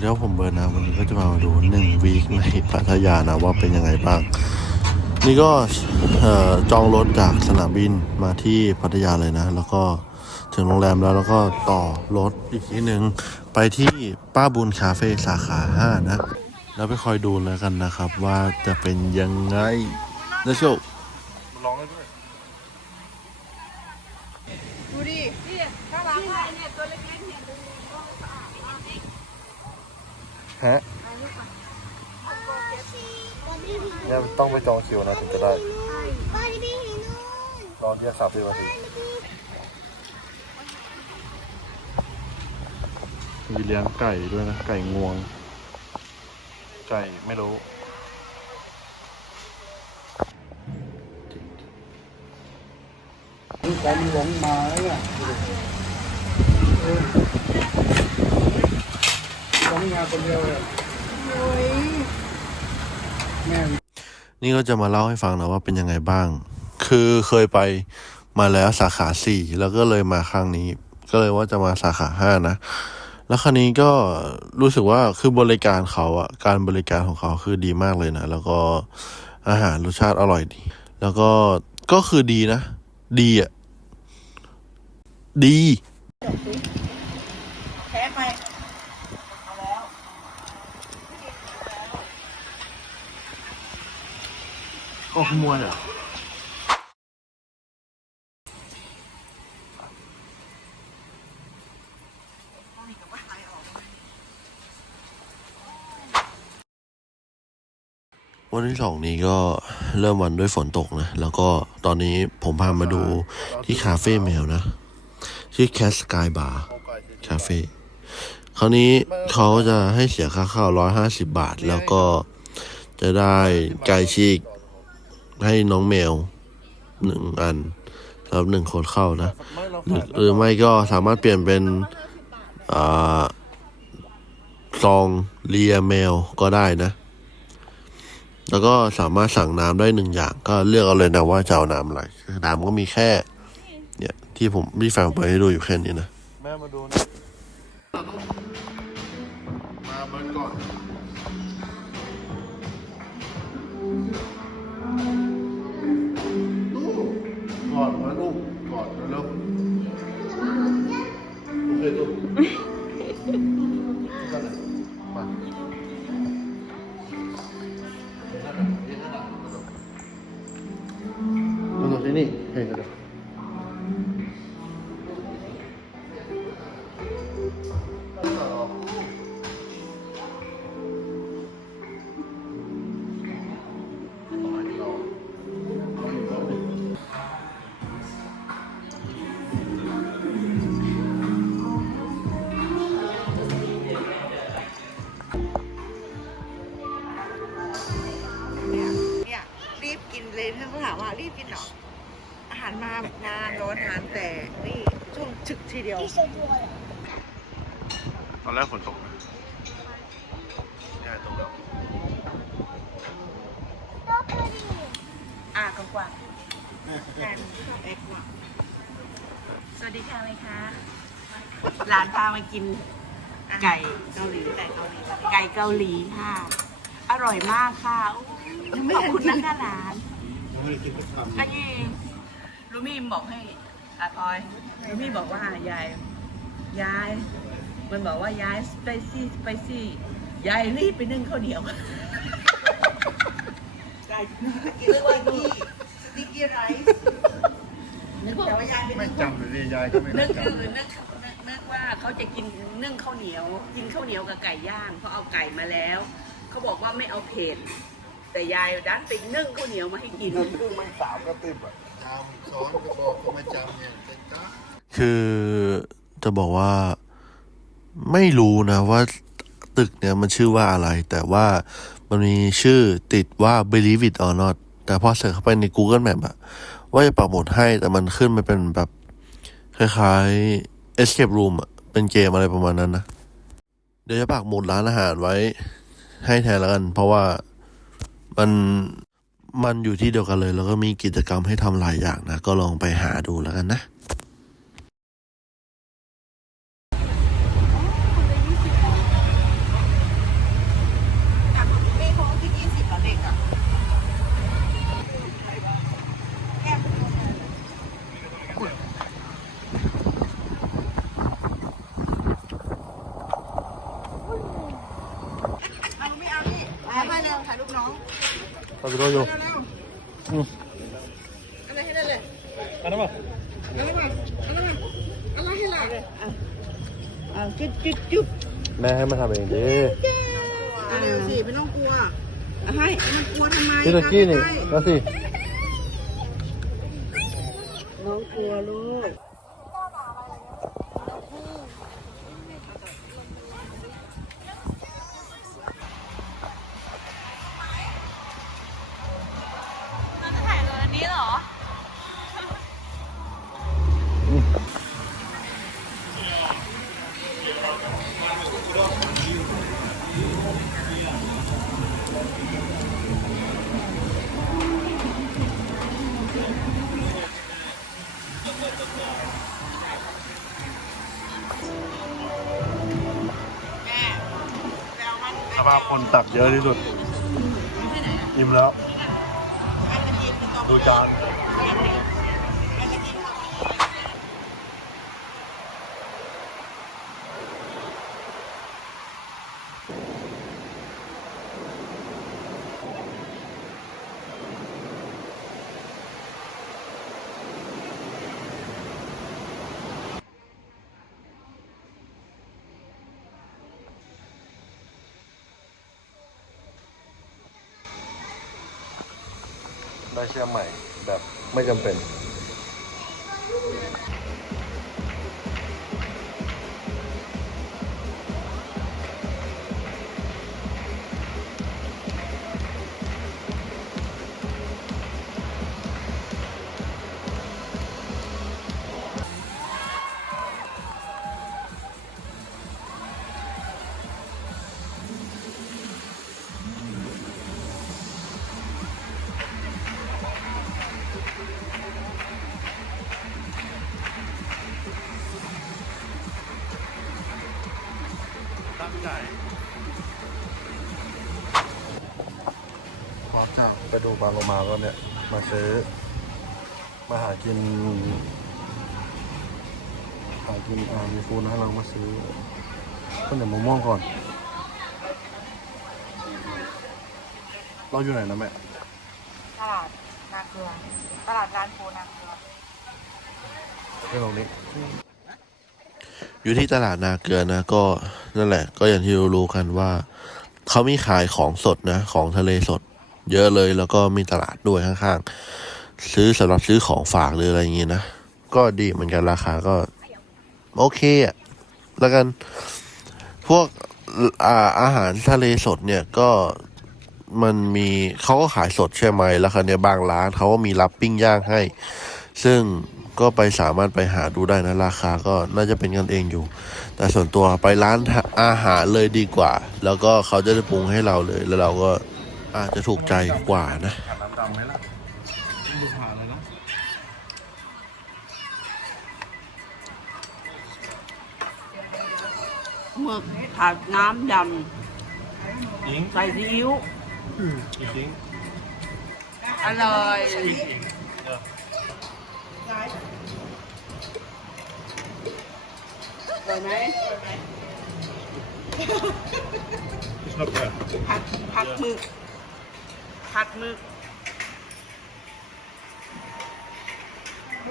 วัสดีครับผมเบิร์ดนะวันนี้ก็จะมาดูหนึ่งวีคในพัทยานะว่าเป็นยังไงบ้าง นี่ก็จองรถจากสนามบินมาที่พัทยาเลยนะ แล้วก็ถึงโรงแรมแล้วแล้วก็ต่อรถอีกทีหนึ่งไปที่ป้าบุญคาเฟ่สาขาห้านะ แล้วไปคอยดูแล้วกันนะครับว่าจะเป็นยังไงนะโชคลองได้ด้วย ดูดินี่น่ารักอะเนี่ยตัวเล็กๆเนี่ย ฮะเนี่ยต้องไปจองคิวนะถึงจะได้บ้านพี่หินูนรอเรียกสามสิบนาทีมีเลี้ยงไก่ด้วยนะ ไก่งวง ไก่ไม่รู้การหลงมาเนี่ยเออ หลงมาคนเดียวเลยแม่ นี่ก็จะมาเล่าให้ฟังนะว่าเป็นยังไงบ้าง คือเคยไปมาแล้วสาขาสี่แล้วก็เลยมาครั้งนี้ ก็เลยว่าจะมาสาขาห้านะ แล้วครั้นี้ก็รู้สึกว่าคือบริการเขาอะการบริการของเขาคือดีมากเลยนะ แล้วก็อาหารรสชาติอร่อยดี แล้วก็ก็คือดีนะ ดีอะดี แพ้ไปเอาแล้ว ก็ขโมยเหรอวันที่สองนี้ก็เริ่มวันด้วยฝนตกนะ แล้วก็ตอนนี้ผมพามาดูที่คาเฟ่แมวนะชื่อแคสกายบาร์คาเฟ่คราวนี้เขาจะให้เสียค่าเข้าร้อยห้าสิบบาท แล้วก็จะได้ไก่ฉีก ให้น้องแมวหนึ่งอันสำหรับหนึ่งคนเข้านะหรือหรือไม่ก็สามารถเปลี่ยนเป็นอ่าซองเลียแมวก็ได้นะ แล้วก็สามารถสั่งน้ำได้หนึ่งอย่าง ก็เลือกเอาเลยนะว่าจะเอาน้ำอะไรคือน้ำก็มีแค่ เนี่ย ที่ผมพี่แฟนเปิดให้ดูอยู่แค่นี้นะแม่มาดูนะมาเบิร์ก่อน แรกฝนตกนะใช่ตกแล้วต๊อกเลยดิอะกว้างๆแทนชอบเอ็กซ์ว่ะสวัสดีค่ะไหมคะหลานพามากินไก่เกาหลีไก่เกาหลีไก่เกาหลีค่ะ อร่อยมากค่ะอุ๊ยขอบคุณนะคะหลานอันนี้ลูมี่บอกให้อาพลอยลูมี่บอกว่ายายยาย มันบอกว่ายายสไปซี่สไปซี่ยายรีบไปนึ่งข้าวเหนียวยายกินสติกกี้สติกกี้ไรซ์นึกแต่ว่ายายไปไม่นึ่งจำเลยยายก็ไม่นึได้กคือจำนึกนึกนึกว่าเขาจะกินนึ่งข้าวเหนียว กินข้าวเหนียวกับไก่ย่างเขาเอาไก่มาแล้วเขาบอกว่าไม่เอาเผ็ดแต่ยายดันไปนึ่งข้าวเหนียวมาให้กินคือมันสามกระติบอะจำสอนก็บอกก็ไม่จำเนี่ยแต่ก็คือจะบอกว่า ไม่รู้นะว่าตึกเนี่ยมันชื่อว่าอะไร แต่ว่ามันมีชื่อติดว่า believe it or not แต่พอเสิร์ชเข้าไปใน Google Map อะว่าจะปักหมุดให้แต่มันขึ้นมาเป็นแบบ คล้ายๆ escape room อะเป็นเกมอะไรประมาณนั้นนะ เดี๋ยวจะปักหมุดร้านอาหารไว้ให้แทนแล้วกัน เพราะว่ามันมันอยู่ที่เดียวกันเลย แล้วก็มีกิจกรรมให้ทำหลายอย่างนะ ก็ลองไปหาดูแล้วกันนะ ตาไปโดอยู่อืม อะไรให้ได้เลย อันนั้นป่ะ อะไรมาอะไรมาอะไรให้ล่ะอะอะจุ๊บจุ๊บจุ๊บ แม่ ให้มาทำเองดิอะเร็วสิไม่ต้องกลัวอะให้ไม่กลัวทำไมพี่ตะกี้นี่มาสิน้องกลัวลูก ตักเยอะที่สุด อิ่มแล้ว ดูจาน เชื่อใหม่แบบไม่จำเป็น จากไปดูบางโลมาก็เนี่ยมาซื้อ มาหากิน หากินอ่ามีฟูนะให้เรามาซื้อข้าวเหนียวมะม่วงก่อน เราอยู่ไหนนะแม่ ตลาดนาเกลือ ตลาดร้านโพนาเกลือเรื่องตรงนี้ อยู่ที่ตลาดนาเกลือนะก็นั่นแหละ ก็อย่างที่รู้ๆกันว่า เขามีขายของสดนะ ของทะเลสด เยอะเลย แล้วก็มีตลาดด้วยข้างๆ ซื้อสำหรับซื้อของฝากหรืออะไรอย่างงี้นะ ก็ดีเหมือนกันราคาก็ โอเคอะแล้วกัน พวกอ่าอาหารทะเลสดเนี่ยก็มันมีเขาก็ขายสดใช่ไหมแล้วคราวเนี้ยบางร้านเขาก็มีรับปิ้งย่างให้ ซึ่งก็ไปสามารถไปหาดูได้นะราคาก็น่าจะเป็นกันเองอยู่ แต่ส่วนตัวไปร้านอาหารเลยดีกว่า แล้วก็เขาจะได้ปรุงให้เราเลย แล้วเราก็ อาจจะถูกใจกว่านะน้ำดำไหมล่ะดูผ่านเลยนะหมึกผัดน้ำดยิงำใส่ซีอิ๊วยิงอร่อยอร่อยไหมชอบแบบผัดผัดหมึก ผัดหมึก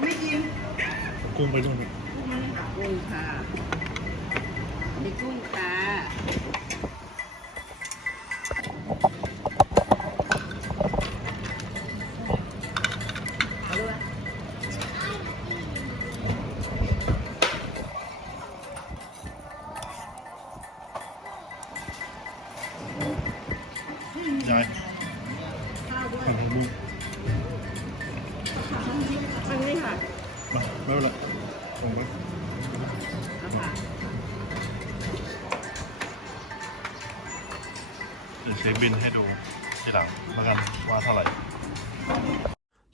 ไม่กินกุ้งไปด้วยกุ้งค่ะมีกุ้งค่ะเอา ไม่เป็นไรส่งไปเอาค่ะเดี๋ยวเช็คบินให้ดูทีหลังแล้วกันว่าเท่าไหร่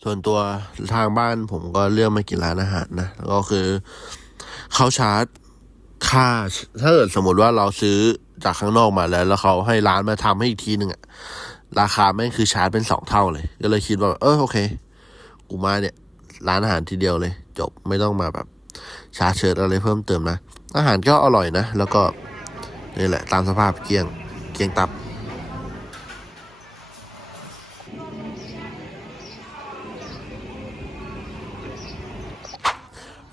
ส่วนตัวทางบ้านผมก็เลือกมากินร้านอาหารนะแล้วก็คือเขาชาร์จค่า ถ้าเกิดสมมติว่าเราซื้อจากข้างนอกมาแล้ว แล้วเขาให้ร้านมาทำให้อีกทีหนึ่งอะราคาแม่งคือชาร์จเป็นสองเท่าเลย ก็เลยคิดว่า เออโอเค กูมาเนี่ย ร้านอาหารทีเดียวเลย จบไม่ต้องมาแบบชาเชิดอะไรเพิ่มเติมนะ อาหารก็อร่อยนะ แล้วก็นี่แหละตามสภาพเกี้ยงเกี้ยงตับ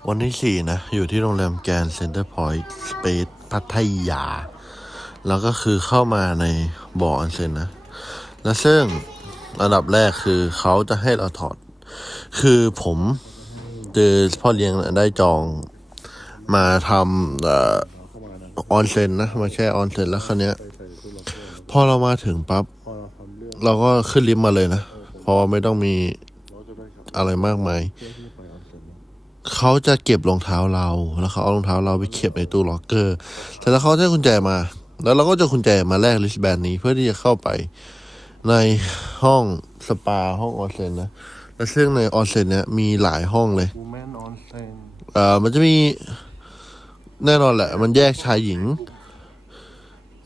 วันที่ 4 นะ อยู่ที่โรงแรมแกนเซ็นเตอร์พอยต์สเปซพัทยา แล้วก็คือเข้ามาในบ่ออันเซ็นนะ แล้ซึ่งอันดับแรกคือเขาจะให้เราถอด คือผม เจอพ่อเลี้ยงได้จองมาทำออนเซ็นนะ มาแช่ออนเซ็นแล้วคราวเนี้ย พอเรามาถึงปั๊บ เราก็ขึ้นลิฟต์มาเลยนะ เพราะว่าไม่ต้องมีอะไรมากมายเขาจะเก็บรองเท้าเรา แล้วเขาเอารองเท้าเราไปเก็บในตู้ล็อกเกอร์เสร็จแล้วเขาจะให้กุญแจมา แล้วเราก็จะกุญแจมาแลกลิสแบนนี้เพื่อที่จะเข้าไปในห้องสปาห้องออนเซ็นนะ และซึ่งในออนเซ็นเนี้ยมีหลายห้องเลยวูแมนออนเซนเอ่อมันจะมีแน่นอนแหละ มันแยกชายหญิง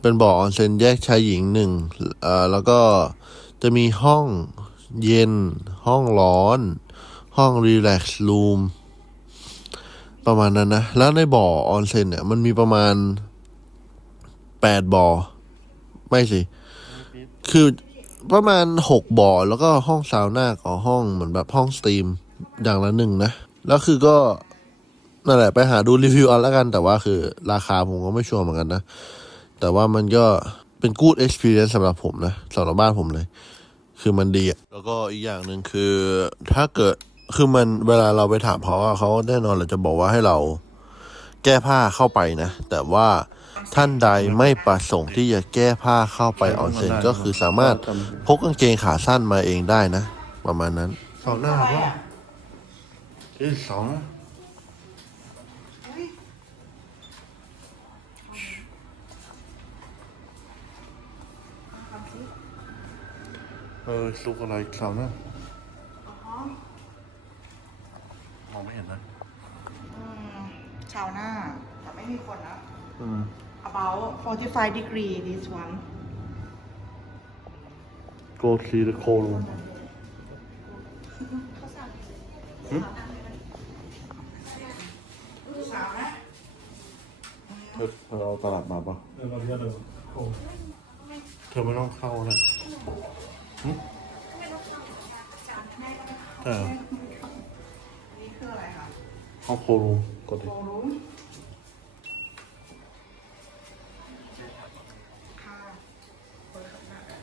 เป็นบ่อออนเซ็นแยกชายหญิงหนึ่งเอ่อแล้วก็จะมีห้องเย็น ห้องร้อน ห้องรีแลกซ์รูมประมาณนั้นนะ แล้วในบ่อออนเซ็นเนี่ย มันมีประมาณแปดบ่อ ไม่สิ คือ ประมาณหกบ่อแล้วก็ห้องซาวน่ากับห้องเหมือนแบบห้องสตรีมอย่างละหนึ่งนะ แล้วคือก็นั่นแหละไปหาดูรีวิวเอาแล้วกัน แต่ว่าคือราคาผมก็ไม่ชัวร์เหมือนกันนะ แต่ว่ามันก็เป็น good experience สำหรับผมนะสำหรับบ้านผมเลย คือมันดีอะแล้วก็อีกอย่างหนึ่งคือถ้าเกิดคือมันเวลาเราไปถามเขาว่าเขาแน่นอนเราจะบอกว่าให้เราแก้ผ้าเข้าไปนะ แต่ว่า ท่านใดไม่ประสงค์ที่จะแก้ผ้าเข้าไปออนเซ็นก็คือสามารถพกกางเกงขาสั้นมาเองได้นะ ประมาณนั้นสองหน้าป่ะที่สองเออซุกอะไรเสาหน้ามองไม่เห็นนะชาวหน้าแต่ไม่มีคนนะ อืม about 45 degree this one go see the cold room สาวนะเธอเธอเอาตลาดมาปะเออเราเรียกเลยโอ้เธอไม่ต้องเข้าเลยหึใช่เหรอนี่คืออะไรคะห้องโครูมกดดิโอรูมค่ะเปิดข้างหน้ากัน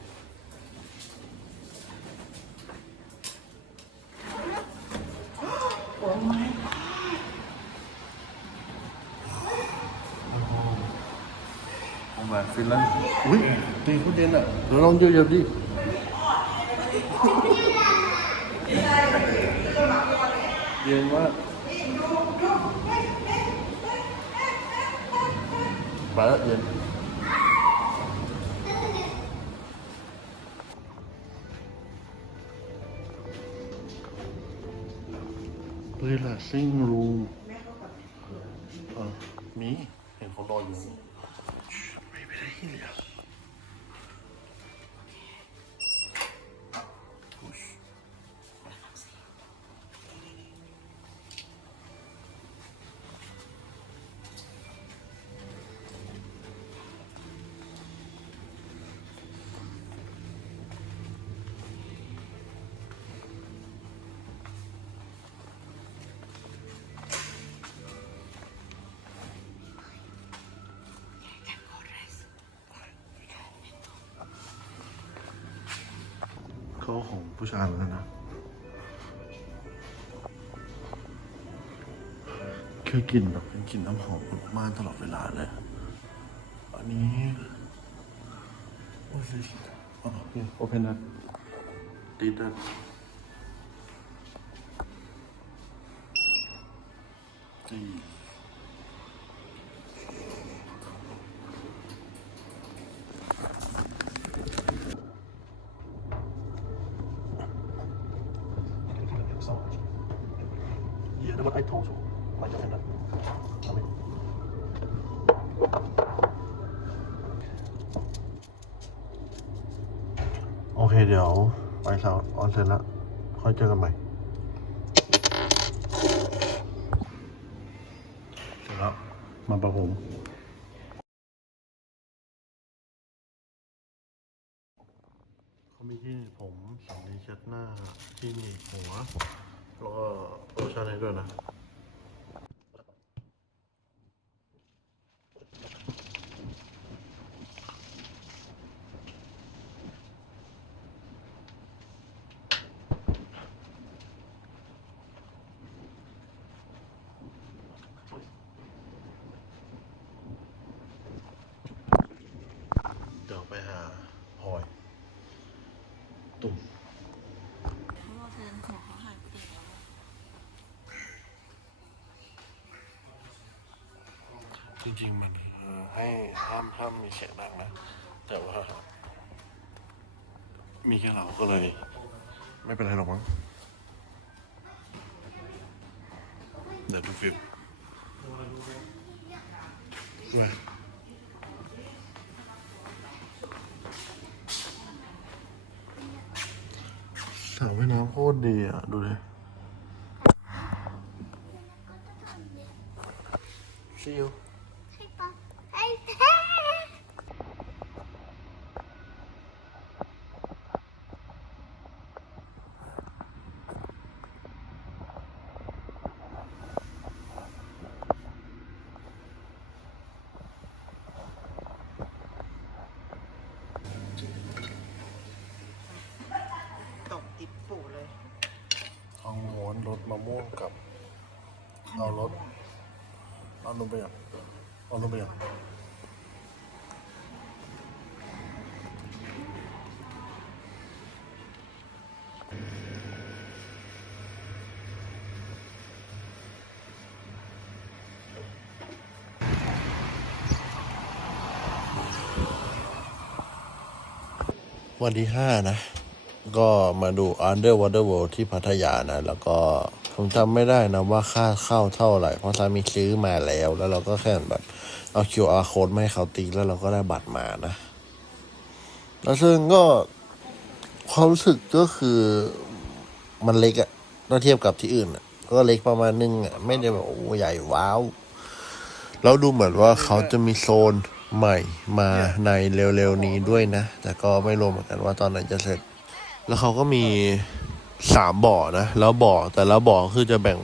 โอ้ไม่ ห้องแบบ ฟินแลนด์อุ้ยตีคตรเย็นอะเดี๋ยวลองเยอะๆดิเย็นมากไปแล้วเย็น relaxing room เออมีเห็นเขารออยู่ ไเขาของผู้ชายเหมือนกันนะคือกลิ่นแบบเป็นกลิ่นน้ำหอมมากตลอดเวลาเลย อันนี้ What's this? Oh, yeah, open that. Did that. ดีอะนะมันไอ้ทองสูงไปจะเป็นนั้นทำไมโอ เคเดี๋ยวไปสาวออนเซ็นละค่อยเจอกันใหม่เสร็จแล้วมาประผมเขามีที่นีบผมสำลีเช็ดหน้าที่หนีบหัว แล้วก็โลชั่นให้ด้วยนะ จริงๆมันเอ่อให้ห้ามห้ามมีเสียงดังนะ แต่ว่า มีแค่เราก็เลย ไม่เป็นไรหรอกมั้งเดี๋ยวดูฟิวด้วยสระว่ายน้ำโคตรดีอะ ดูดิ See you ให้ปะให้แท้ ตกติดปู่เลย เอาม้วนรสมะม่วงกับ เอารสเอาลง ไปอย่างเอาลงไปอย่างวันที่ห้านะ ก็มาดู Underwater World ที่พัทยานะ แล้วก็ ผมจำไม่ได้นะว่าค่าเข้าเท่าไหร่ เพราะซามีซื้อมาแล้ว แล้วเราก็แค่แบบเอา QR code มาให้เขาตีแล้วเราก็ได้บัตรมานะ แล้วซึ่งก็ความรู้สึกก็คือมันเล็กอะถ้าเทียบกับที่อื่นอะก็เล็กประมาณนึงอะไม่ได้แบบโอ้ใหญ่ว้าว แล้วดูเหมือนว่าเขาจะมีโซนใหม่มาในเร็วๆนี้ด้วยนะ แต่ก็ไม่รู้เหมือนกันว่าตอนไหนจะเสร็จ แล้วเขาก็มี สามบ่อนะ แล้วบ่อแต่ละบ่อคือจะแบ่ง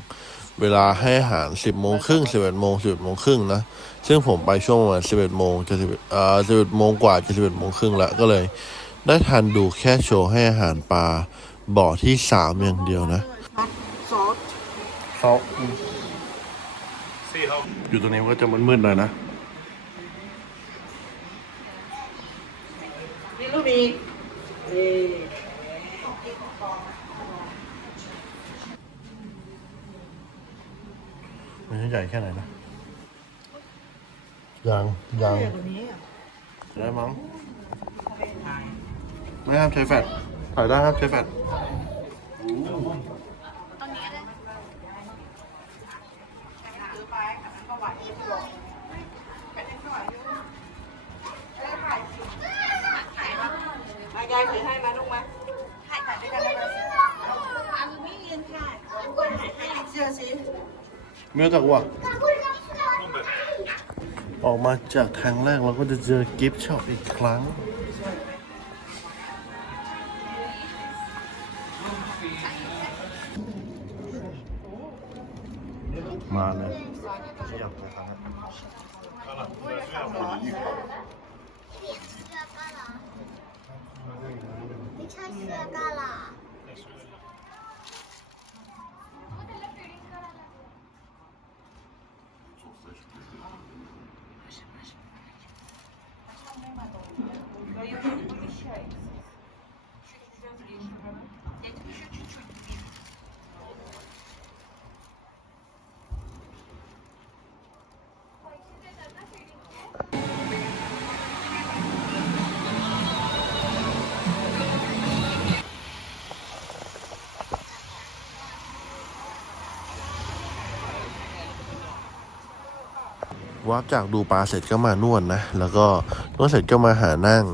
เวลาให้อาหารสิบโมงครึ่งสิบเอ็ดโมงสิบเอ็ดโมงครึ่งนะ ซึ่งผมไปช่วงประมาณสิบเอ็ดโมงจะสิบเอ่อสิบเอ็ดโมงกว่าจะสิบเอ็ดโมงครึ่งละก็เลย ได้ทันดูแค่โชว์ให้อาหารปลาบ่อที่สามอย่างเดียวนะซอสเขา See how อยู่ตรงนี้ก็จะมืดๆหน่อยนะ นี่ลูกมี มันจะใหญ่แค่ไหนนะยังยังเรียกตัวนี้อะได้มั้งไม่ห้ามใช้แฟลชถ่ายได้ห้ามใช้แฟลชมายายถือให้มาลูกมาถ่ายถ่ายด้วยกันได้ไหมอันนี้ยืนค่ะถ่ายให้เสื้อสิ ไม่รู้จักว่าออกมาจากทางแรกเราก็จะเจอกิฟต์ช็อปอีกครั้ง วับจากดูปลาเสร็จก็มานวดนะ แล้วก็นวดเสร็จก็มาหานั่ง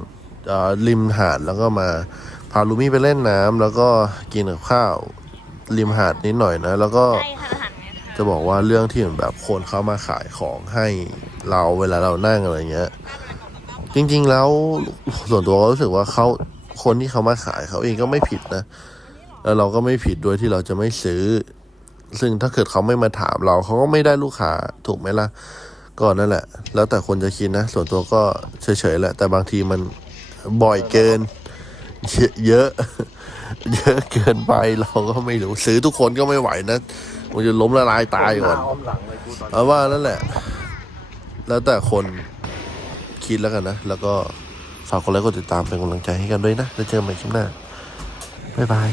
ริมหาดแล้วก็มาพาลูมี่ไปเล่นน้ำแล้วก็กินกับข้าวริมหาดนิดหน่อยนะ แล้วก็จะบอกว่าเรื่องที่เหมือนแบบคนเขามาขายของให้เราเวลาเรานั่งอะไรเงี้ย จริง ๆ แล้วส่วนตัวก็รู้สึกว่าเขาคนที่เขามาขายเขาเองก็ไม่ผิดนะ แล้วเราก็ไม่ผิดด้วยที่เราจะไม่ซื้อ ซึ่งถ้าเกิดเขาไม่มาถามเราเขาก็ไม่ได้ลูกค้าถูกไหมล่ะ ก็นั่นแหละ แล้วแต่คนจะคิดนะ ส่วนตัวก็เฉยๆแหละ แต่บางทีมันบ่อยเกิน เยอะ เยอะเกินไปเราก็ไม่รู้ซื้อทุกคนก็ไม่ไหวนะมันจะล้มละลายตายก่อนอ้อมหลังเลยกูตอนเอาว่านั่นแหละ แล้วแต่คนคิดแล้วกันนะ แล้วก็ฝากกดไลค์กดติดตามเป็นกำลังใจให้กันด้วยนะ แล้วเจอกันใหม่คลิปหน้าบ๊ายบาย